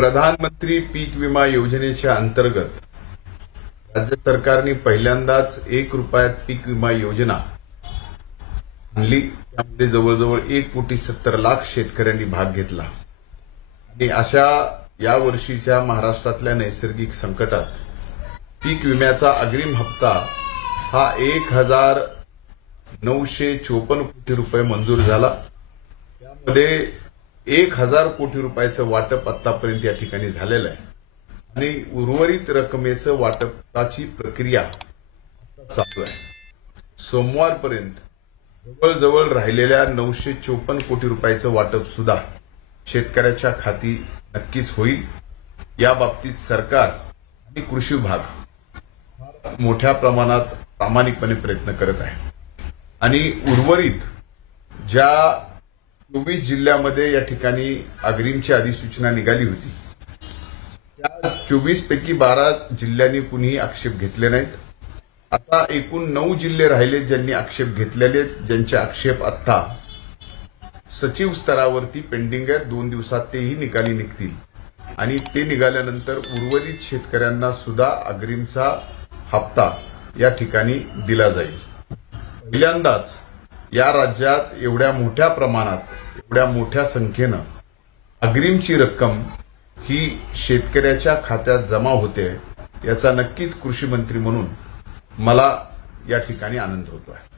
प्रधानमंत्री पीक विमा योजनेच्या अंतर्गत राज्य सरकारने पहिल्यांदाच 1 रुपयात पीक विमा योजना आणली। त्यामध्ये जवळजवळ 1,70,00,000 शेतकऱ्यांनी भाग घेतला आणि अशा या वर्षीच्या महाराष्ट्रातल्या नैसर्गिक संकटात पीक विम्याचा अग्रिम हप्ता हा 1,954 कोटी रुपये मंजूर झाला। त्यामध्ये 1,000 कोटी रुपयाचं वाटप आतापर्यंत या ठिकाणी झालेलं आहे आणि उर्वरित रकमेचं वाटपाची प्रक्रिया चालू आहे। सोमवारपर्यंत जवळजवळ राहिलेल्या 954 कोटी रुपयाचं वाटप सुद्धा शेतकऱ्याच्या खाती नक्कीच होईल। या बाबतीत सरकार आणि कृषी विभाग मोठ्या प्रमाणात प्रामाणिकपणे प्रयत्न करत आहे आणि उर्वरित ज्या 24 जिल्ह्यामध्ये या ठिकाणी अग्रिमची अधिसूचना निघाली होती त्या 24 पैकी 12 जिल्ह्यांनी कुणीही आक्षेप घेतले नाहीत। आता एकूण 9 जिल्हे राहिले ज्यांनी आक्षेप घेतलेले, ज्यांचे आक्षेप आता सचिव स्तरावरती पेंडिंग आहेत। 2 दिवसात तेही निकाली निघतील आणि ते निघाल्यानंतर उर्वरित शेतकऱ्यांना सुद्धा अग्रिमचा हप्ता या ठिकाणी दिला जाईल। पहिल्यांदाच या राज्यात एवढ्या मोठ्या प्रमाणात, एवढ्या मोठ्या संख्येनं अग्रिमची रक्कम ही शेतकऱ्याच्या खात्यात जमा होते, याचा नक्कीच कृषी मंत्री म्हणून मला या ठिकाणी आनंद होतो आहे।